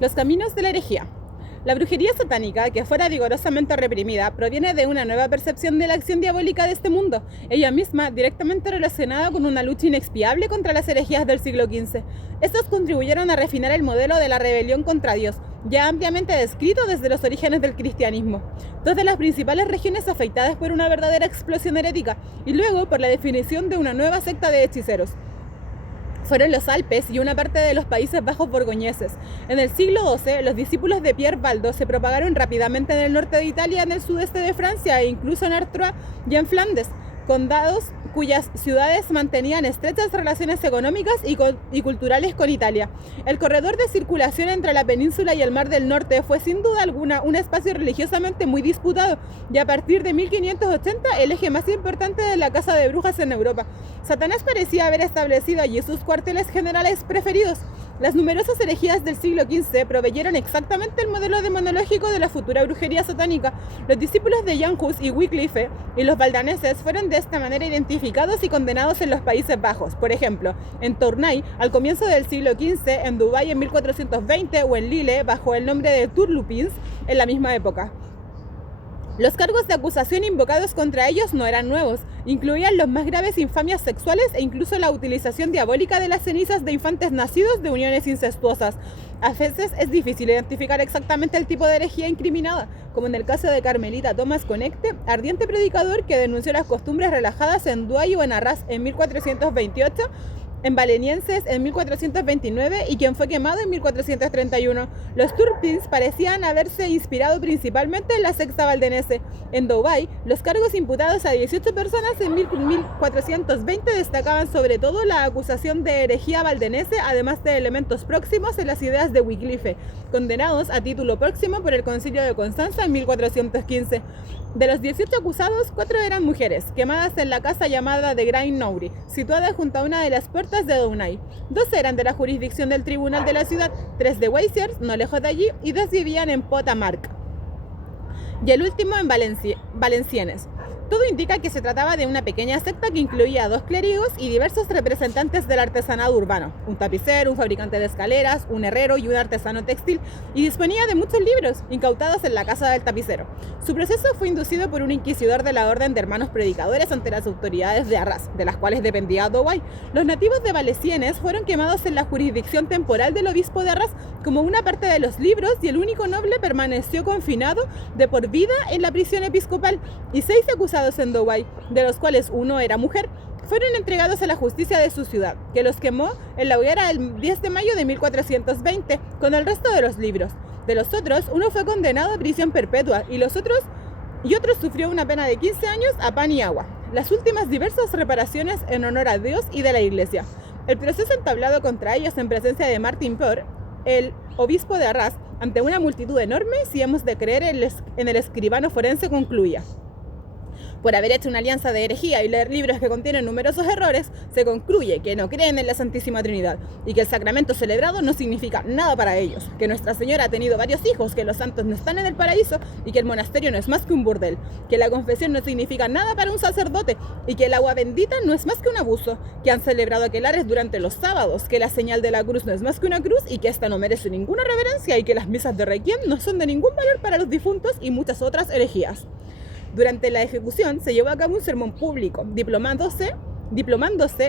Los caminos de la herejía. La brujería satánica, que fuera vigorosamente reprimida, proviene de una nueva percepción de la acción diabólica de este mundo, ella misma directamente relacionada con una lucha inexpiable contra las herejías del siglo XV. Estas contribuyeron a refinar el modelo de la rebelión contra Dios, ya ampliamente descrito desde los orígenes del cristianismo. Dos de las principales regiones afectadas por una verdadera explosión herética, y luego por la definición de una nueva secta de hechiceros, fueron los Alpes y una parte de los Países Bajos borgoñeses. En el siglo XII, los discípulos de Pierre Baldo se propagaron rápidamente en el norte de Italia, en el sudeste de Francia e incluso en Artois y en Flandes, condados cuyas ciudades mantenían estrechas relaciones económicas y culturales con Italia. El corredor de circulación entre la península y el Mar del Norte fue sin duda alguna un espacio religiosamente muy disputado, y a partir de 1580 el eje más importante de la caza de brujas en Europa. Satanás parecía haber establecido allí sus cuarteles generales preferidos. Las numerosas herejías del siglo XV proveyeron exactamente el modelo demonológico de la futura brujería satánica. Los discípulos de Jan Hus y Wycliffe y los valdaneses fueron de esta manera identificados y condenados en los Países Bajos, por ejemplo, en Tournai al comienzo del siglo XV, en Dubái en 1420 o en Lille bajo el nombre de Turlupins en la misma época. Los cargos de acusación invocados contra ellos no eran nuevos, incluían los más graves infamias sexuales e incluso la utilización diabólica de las cenizas de infantes nacidos de uniones incestuosas. A veces es difícil identificar exactamente el tipo de herejía incriminada, como en el caso de Carmelita Thomas Conecte, ardiente predicador que denunció las costumbres relajadas en Douai o en Arras en 1428, en Valenienses en 1429 y quien fue quemado en 1431. Los Turpins parecían haberse inspirado principalmente en la secta valdenese. En Douai, los cargos imputados a 18 personas en 1420 destacaban sobre todo la acusación de herejía valdenese, además de elementos próximos en las ideas de Wycliffe, condenados a título próximo por el Concilio de Constanza en 1415. De los 18 acusados, 4 eran mujeres, quemadas en la casa llamada de Grain Nouri, situada junto a una de las puertas de Dounay. 2 eran de la jurisdicción del tribunal de la ciudad, 3 de Weissiers, no lejos de allí, y 2 vivían en Potamarc. Y el último en Valenciennes. Todo indica que se trataba de una pequeña secta que incluía a 2 clérigos y diversos representantes del artesanado urbano, un tapicero, un fabricante de escaleras, un herrero y un artesano textil, y disponía de muchos libros incautados en la casa del tapicero. Su proceso fue inducido por un inquisidor de la Orden de Hermanos Predicadores ante las autoridades de Arras, de las cuales dependía Douai. Los nativos de Valenciennes fueron quemados en la jurisdicción temporal del obispo de Arras como una parte de los libros, y el único noble permaneció confinado de por vida en la prisión episcopal, y 6 acusados en Douai, de los cuales uno era mujer, fueron entregados a la justicia de su ciudad, que los quemó en la hoguera el 10 de mayo de 1420 con el resto de los libros. De los otros, uno fue condenado a prisión perpetua y otro sufrió una pena de 15 años a pan y agua. Las últimas diversas reparaciones en honor a Dios y de la Iglesia. El proceso entablado contra ellos en presencia de Martin Peur, el obispo de Arras, ante una multitud enorme, si hemos de creer en el escribano forense, concluía: por haber hecho una alianza de herejía y leer libros que contienen numerosos errores, se concluye que no creen en la Santísima Trinidad y que el sacramento celebrado no significa nada para ellos, que Nuestra Señora ha tenido varios hijos, que los santos no están en el paraíso y que el monasterio no es más que un burdel, que la confesión no significa nada para un sacerdote y que el agua bendita no es más que un abuso, que han celebrado aquelares durante los sábados, que la señal de la cruz no es más que una cruz y que esta no merece ninguna reverencia y que las misas de requiem no son de ningún valor para los difuntos, y muchas otras herejías. Durante la ejecución se llevó a cabo un sermón público, diplomándose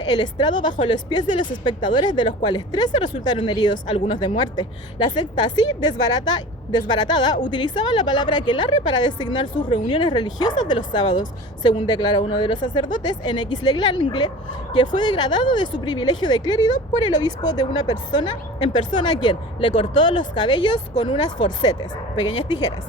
el estrado bajo los pies de los espectadores, de los cuales 13 resultaron heridos, algunos de muerte. La secta, así desbaratada, utilizaba la palabra aquelarre para designar sus reuniones religiosas de los sábados, según declaró uno de los sacerdotes, en X Leglangle, que fue degradado de su privilegio de clérigo por el obispo de una persona, a quien le cortó los cabellos con unas forcetes, pequeñas tijeras.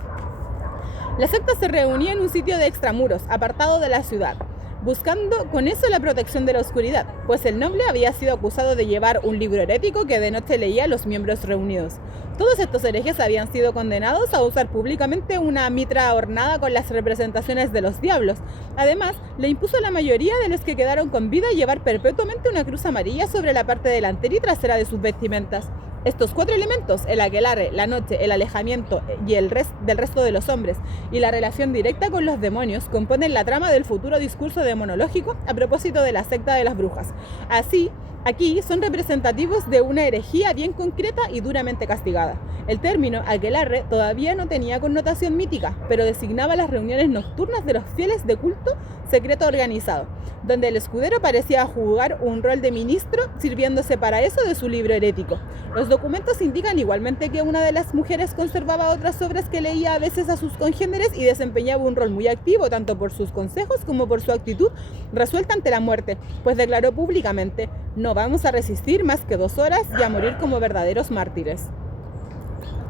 La secta se reunía en un sitio de extramuros, apartado de la ciudad, buscando con eso la protección de la oscuridad, pues el noble había sido acusado de llevar un libro herético que de noche leía a los miembros reunidos. Todos estos herejes habían sido condenados a usar públicamente una mitra ornada con las representaciones de los diablos. Además, le impuso a la mayoría de los que quedaron con vida llevar perpetuamente una cruz amarilla sobre la parte delantera y trasera de sus vestimentas. Estos 4 elementos, el aquelarre, la noche, el alejamiento y del resto de los hombres y la relación directa con los demonios, componen la trama del futuro discurso demonológico a propósito de la secta de las brujas. Así, aquí son representativos de una herejía bien concreta y duramente castigada. El término aquelarre todavía no tenía connotación mítica, pero designaba las reuniones nocturnas de los fieles de culto secreto organizado, donde el escudero parecía jugar un rol de ministro, sirviéndose para eso de su libro herético. Los documentos indican igualmente que una de las mujeres conservaba otras obras que leía a veces a sus congéneres y desempeñaba un rol muy activo, tanto por sus consejos como por su actitud resuelta ante la muerte, pues declaró públicamente: no vamos a resistir más que 2 horas y a morir como verdaderos mártires.